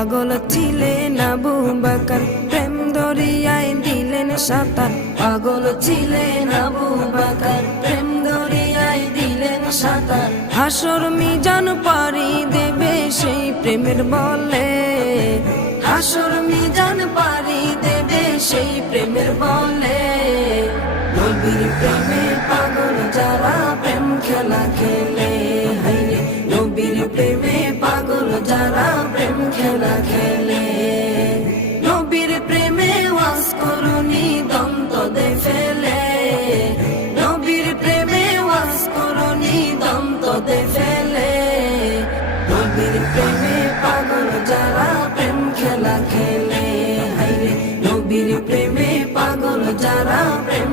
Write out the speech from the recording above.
পাগল ছিলেন আবু বকর, প্রেম দরিয়ায় দিলেন সাঁতার। পাগল ছিলেন আবু বকর, প্রেম দরিয়ায় দিলেন সাঁতার। হাসর মিজান পারি দেবে সেই প্রেমের বলে, হাসর মিজান পারি দেবে সেই প্রেমের বলে। নবীর প্রেমে পাগল যারা প্রেম খেলা খেলে, হাইরে নবীর প্রেমে পাগল যারা প্রেম খেলা খেলে। নবীর প্রেমে ওয়াজ করুনি দন্ত দে ফেলে, নবীর প্রেমে ওয়াজ করুনি দন্ত দে ফেলে। নবীর প্রেমে পাগল যারা প্রেম খেলা খেলে, হাইরে নবীর প্রেমে পাগল যারা প্রেম